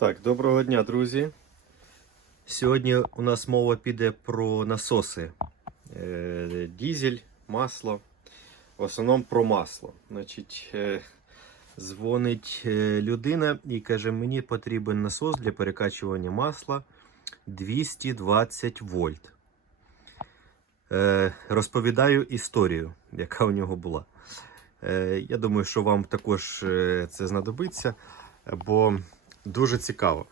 Так, доброго дня, друзі. Сьогодні у нас мова піде про насоси. Е, Дізель, масло. В основному про масло. Значить, е, дзвонить е, людина і каже: мені потрібен насос для перекачування масла 220 вольт. Розповідаю історію, яка у нього була. Я думаю, що вам також це знадобиться, бо дуже цікаво.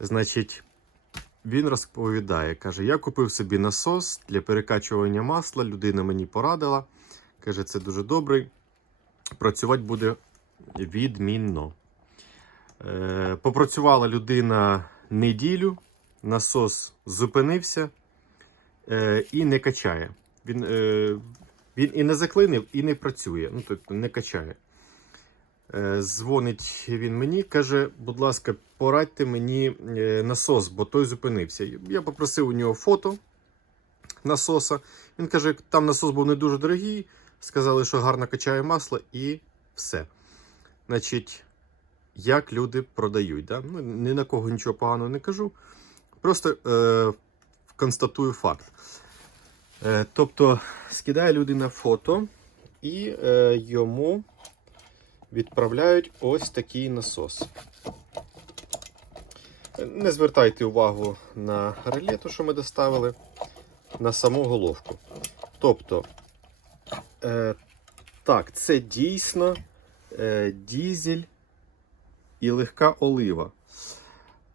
Значить, він розповідає, каже: я купив собі насос для перекачування масла. Людина мені порадила. Каже, це дуже добрий. Працювати буде відмінно. Е, попрацювала людина неділю, насос зупинився е, і не качає. Він, е, він і не заклинив, і не працює. Ну, тобто не качає. Е, Дзвонить він мені, каже, будь ласка, порадьте мені е, насос, бо той зупинився. Я попросив у нього фото насоса. Він каже, там насос був не дуже дорогий. Сказали, що гарно качає масло і все. Значить, як люди продають. Да? Ну, ні на кого нічого поганого не кажу. Просто е, констатую факт. Е, тобто, скидає людина фото і е, йому відправляють ось такий насос. Не звертайте увагу на релету, що ми доставили, на саму головку. Тобто, е, так, це дійсно е, дізель і легка олива.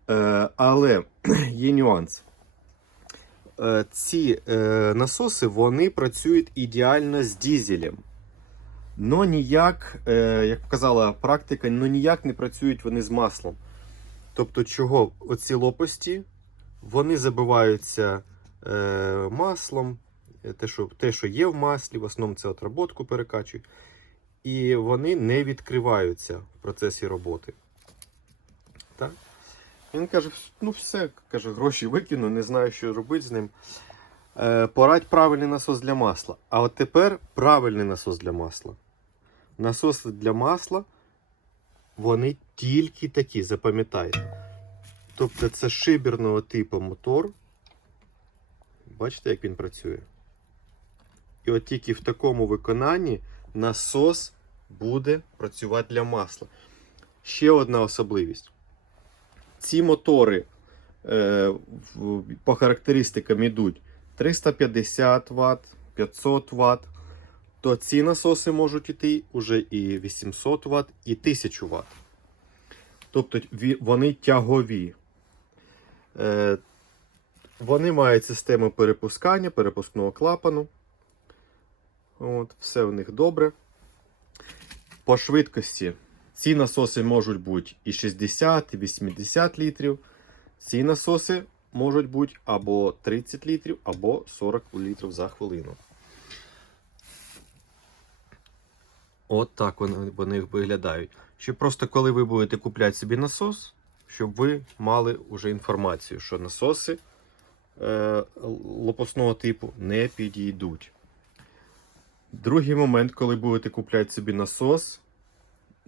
Е, але є нюанс. Е, ці е, насоси вони працюють ідеально з дізелем. Но ніяк, е, як показала практика, ну ніяк не працюють вони з маслом. Тобто, чого оці лопасті, вони забиваються е, маслом, е, те що, те, що є в маслі, в основному це отработку перекачують, і вони не відкриваються в процесі роботи. Так? Він каже: ну все, каже, гроші викину, не знаю, що робити з ним. Порадь правильний насос для масла. А от тепер правильний насос для масла. Насоси для масла, вони тільки такі, запам'ятайте. Тобто це шиберного типу мотор. Бачите, як він працює? І от тільки в такому виконанні насос буде працювати для масла. Ще одна особливість. Ці мотори е, по характеристикам йдуть 350 Вт, 500 Вт, то ці насоси можуть йти уже і 800 Вт, і 1000 Вт. Тобто вони тягові. Е, Вони мають систему перепускання, перепускного клапану. От, все в них добре. По швидкості ці насоси можуть бути і 60, і 80 літрів. Ці насоси можуть бути або 30 літрів, або 40 літрів за хвилину. От так вони, вони виглядають. Щоб просто коли ви будете купляти собі насос, щоб ви мали вже інформацію, що насоси е, лопасного типу не підійдуть. Другий момент, коли будете купляти собі насос,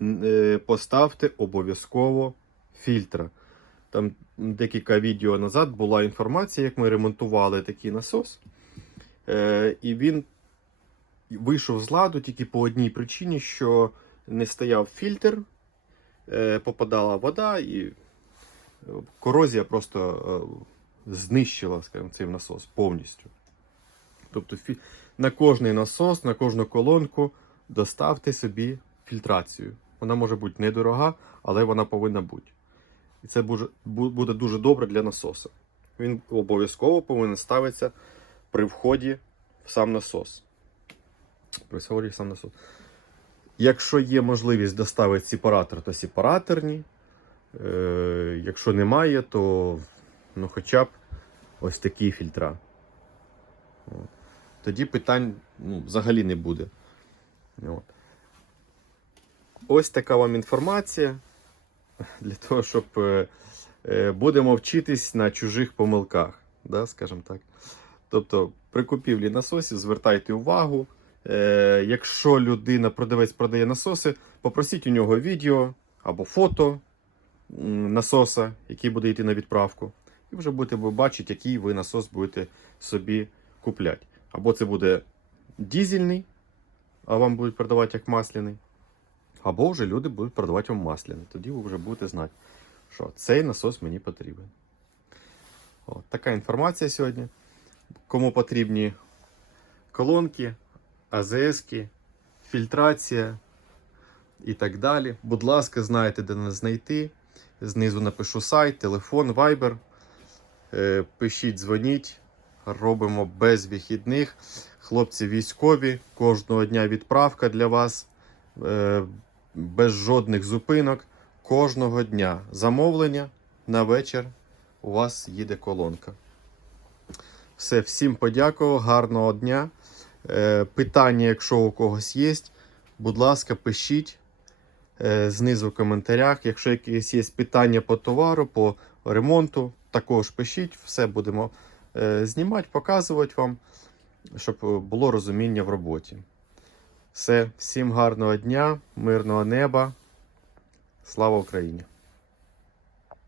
е, поставте обов'язково фільтра. Там декілька відео назад була інформація, як ми ремонтували такий насос. Е, і він вийшов з ладу тільки по одній причині, що не стояв фільтр, е, попадала вода, і е, корозія просто е, знищила скажімо, цей насос повністю. Тобто на кожний насос, на кожну колонку доставте собі фільтрацію. Вона може бути недорога, але вона повинна бути. І це буде, дуже добре для насоса. Він обов'язково повинен ставитися при вході в сам насос. При вході в сам. Якщо є можливість доставити сепаратор, то сепараторні. Е, якщо немає, то ну, хоча б ось такі фільтра. От. Тоді питань ну, взагалі не буде. От. Ось така вам інформація для того, щоб е, е, будемо вчитись на чужих помилках, да, скажімо так. Тобто, при купівлі насосів звертайте увагу. Е, якщо людина, продавець продає насоси, попросіть у нього відео або фото насоса, який буде йти на відправку. І вже будете бачити, який ви насос будете собі купляти. Або це буде дізельний, а вам будуть продавати як масляний. Або вже люди будуть продавати вам масляний. Тоді ви вже будете знати, що цей насос мені потрібен. От, така інформація сьогодні. Кому потрібні колонки, АЗСки, фільтрація і так далі. Будь ласка, знаєте, де нас знайти. Знизу напишу сайт, телефон, Viber. Е, Пишіть, дзвоніть. Робимо без вихідних. Хлопці військові, кожного дня відправка для вас. Е, Без жодних зупинок. Кожного дня замовлення на вечір у вас їде колонка. Все, всім подякував, гарного дня. Е, Питання, якщо у когось є, будь ласка, пишіть е, знизу в коментарях. Якщо якісь є питання по товару, по ремонту, також пишіть, все будемо е, знімати, показувати вам, щоб було розуміння в роботі. Все, всім гарного дня, мирного неба. Слава Україні!